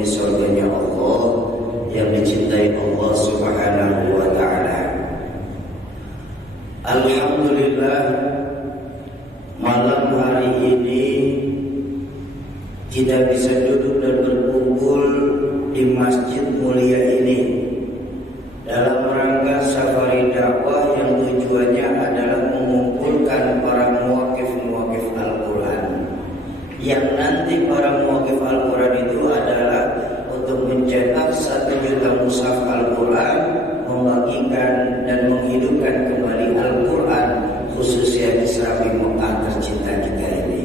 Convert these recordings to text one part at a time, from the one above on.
penghuni surganya Allah yang dicintai Allah Subhanahu wa ta'ala. Alhamdulillah, malam hari ini kita bisa duduk dan berkumpul di masjid mulia ini dalam rangka safari dakwah yang tujuannya adalah mengumpulkan para muwaqif-muwaqif Al-Quran, yang nanti para muwaqif Al-Quran itu adalah untuk mencetak 1 juta mushaf Al-Quran, membagikan dan menghidupkan kembali Al-Quran, khususnya di Serabi Mekah tercinta kita ini.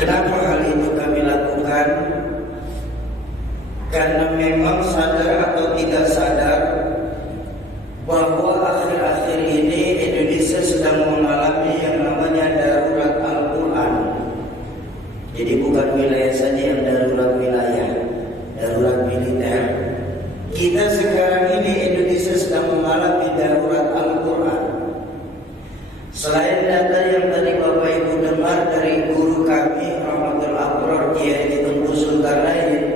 Kenapa hal itu kami lakukan? Karena memang sadar atau tidak sadar bahwa akhir-akhir ini Indonesia sedang mengalami yang namanya darurat Al-Quran. Jadi bukan wilayah saja yang darurat wilayah, darurat militer. Kita sekarang ini Indonesia sedang mengalami darurat Al-Quran. Selain data yang tadi Bapak Ibu dengar dari guru kami Rahmatul Abrar Kiai Tengku Zulkarnain,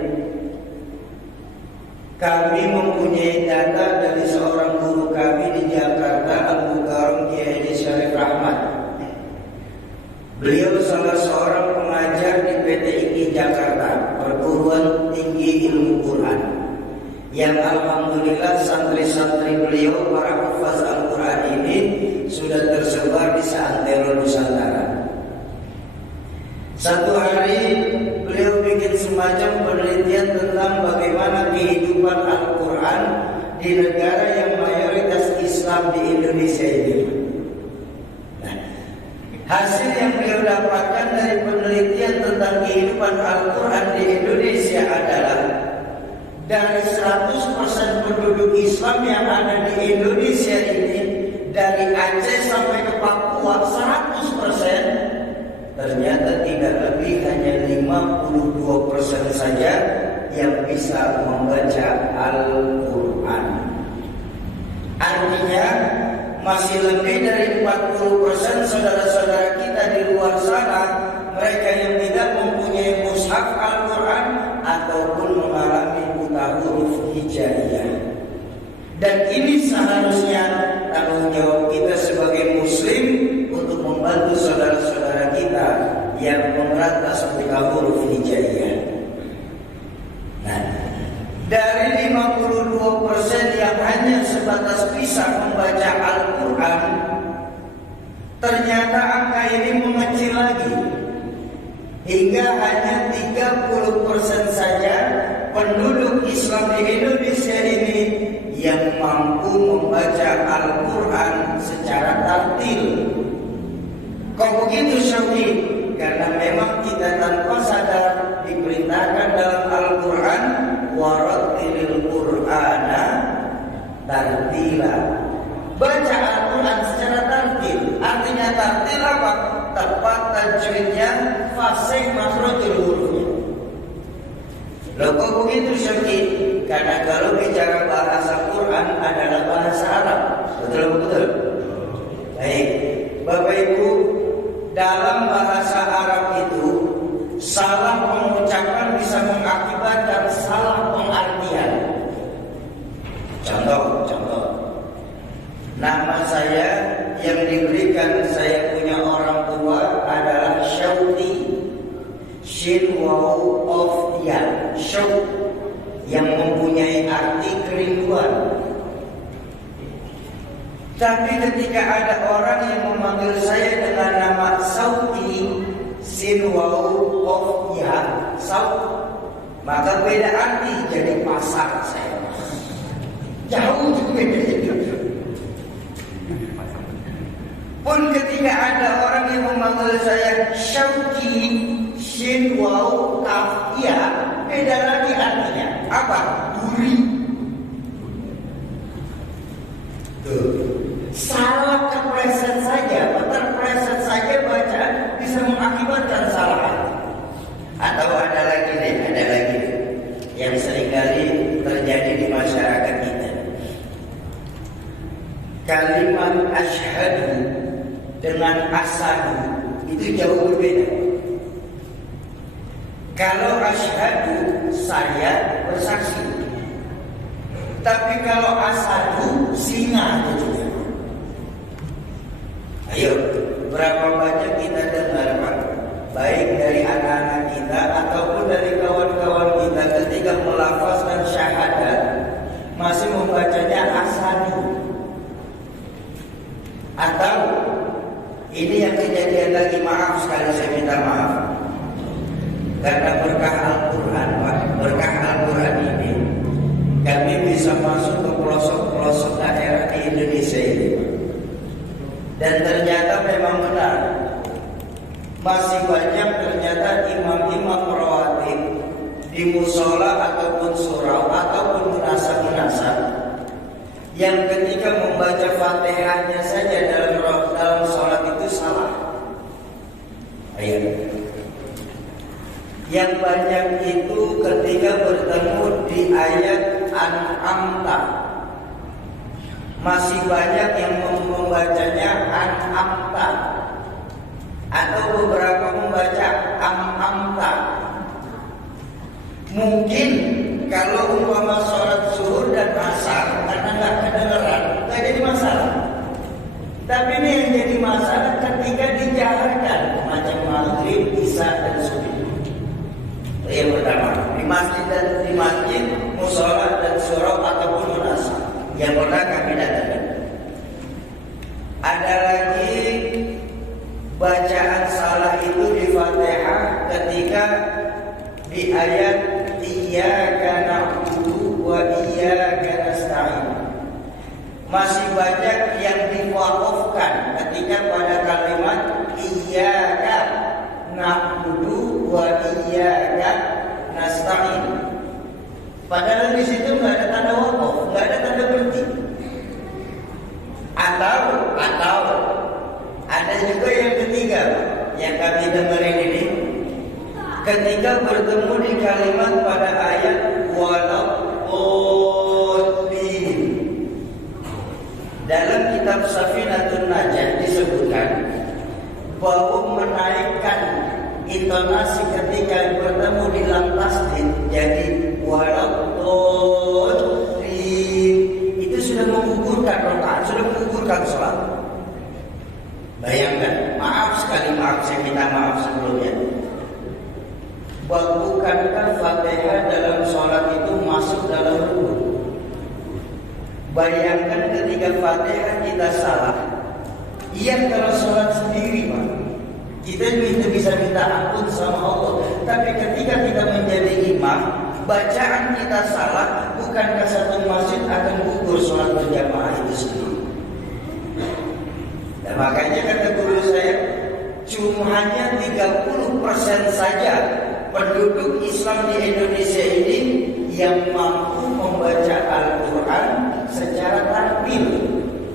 kami mempunyai data dari seorang guru kami di Jakarta, Al-Mukarram Kiai Syarif Rahmat. Beliau salah seorang pengajar di PTIQ Jakarta, Perguruan Tinggi Ilmu Quran, yang alhamdulillah santri-santri beliau para hafaz Al-Quran ini sudah tersebar di seantero Nusantara. Satu hari beliau bikin semacam penelitian tentang bagaimana kehidupan Al-Quran di negara yang mayoritas Islam di Indonesia ini. Nah, hasil yang beliau dapatkan dari penelitian tentang kehidupan Al-Quran di Indonesia adalah dari 100% penduduk Islam yang ada di Indonesia ini, dari Aceh sampai ke Papua 100%, ternyata tidak lebih hanya 52% saja yang bisa membaca Al-Quran. Artinya masih lebih dari 40% saudara-saudara kita di luar sana, mereka yang tidak mempunyai mushaf Al-Quran ataupun mengalami buta huruf hijaiyah. Dan ini seharusnya tanggung jawab kita sebagai Muslim untuk membantu saudara-saudara kita yang memberantas buta huruf hijaiyah. Nah, dari 52% yang hanya sebatas bisa membaca Al-Quran, ternyata angka ini mengecil lagi hingga hanya 30% saja penduduk Islam di Indonesia ini yang mampu membaca Al-Quran secara tartil. Kok begitu Syauqi? Karena memang kita tanpa sadar diperintahkan dalam Al-Quran, warattilil Qur'ana tartila. Baca Al-Quran secara tartil. Artinya tartil apa? Tepat tajwidnya, fasih makhrajul hurufnya. Loh kok begitu Syauqi? Karena kalau bicara bahasa Quran adalah bahasa Arab. Betul? Baik, Bapak Ibu, dalam bahasa Arab itu salah pengucapan bisa mengakibatkan salah pengartian. Contoh, nama saya yang diberikan saya punya orang tua adalah Syauqi, Shin Waw of Ya, Syauq, yang mempunyai arti kerinduan. Tapi ketika ada orang yang memanggil saya dengan nama Sauqi, Sin Waw of Ya, Sauq, maka beda arti, jadi pasar saya. Jauh bedanya. Pun ketika ada orang yang memanggil saya Syauqi, Shin Waw Kaf Ya, beda lagi artinya. Apa? Duri. Tuh. Salah terpleset saja bacaan bisa mengakibatkan salah arti. Atau ada lagi yang seringkali terjadi di masyarakat kita. Kalimat asyhadu dengan asadu itu jauh berbeda. Kalau asyhadu, saya bersaksi. Tapi kalau asadu, singa itu juga. Ayo, berapa banyak kita dengar Pak, baik dari anak-anak kita ataupun dari kawan-kawan kita ketika melafazkan syahadat masih membacanya asadu. Atau ini yang kejadian lagi, maaf sekali saya minta maaf. Karena berkah Al-Quran Pak, berkah Al-Quran ini kami bisa masuk ke pelosok-pelosok daerah di Indonesia ini. Dan ternyata memang benar, masih banyak ternyata imam-imam rawatib di musola ataupun surau ataupun munasab-munasab yang ketika membaca Fatihahnya saja dalam sholat itu salah. Ayo. Yang banyak itu ketika bertemu di ayat An'amta, masih banyak yang membacanya An'amta atau beberapa membaca Am'amta. Mungkin kalau umpama sholat zuhur dan asar karena nggak kedengeran, nggak jadi masalah. Tapi ini yang jadi masalah ketika dijaharkan macam maghrib, isya dan subuh. Yang pertama di masjid, musola dan surau ataupun munasab. Yang pernah kami datangkan. Ada lagi bacaan salah itu di Fatihah ketika di ayat Iyyaka na'budu wa iyyaka nasta'in. Masih banyak yang diwakafkan ketika pada kalimat Iyyaka na'budu wa iyyaka nasta'in. Padahal di situ nggak ada tanda wakaf, nggak ada tanda berhenti. Atau ada juga yang ketiga yang kami dengerin ini, ketika bertemu di kalimat pada ayat waladdallin. Dalam kitab Safinatun Najah disebutkan bahwa menaikkan intonasi ketika bertemu di lam tasdid jadi waladdallin itu sudah menggugurkan rakaat, sudah menggugurkan sholat. Bayangkan, maaf sekali, saya minta maaf sebelumnya. Bukankah Fatihah dalam sholat itu masuk dalam rukun? Bayangkan ketika Fatihah kita salah. Iya kalau sholat sendiri Pak, kita bisa minta ampun sama Allah. Tapi ketika kita menjadi imam, bacaan kita salah, bukankah satu masjid akan gugur sholat berjamaah itu sendiri? Dan makanya kata guru saya, cuma hanya 30% saja penduduk Islam di Indonesia ini yang mampu membaca Al-Quran secara tartil,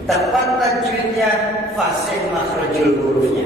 tepat tajwidnya, fasih makhrajul hurufnya.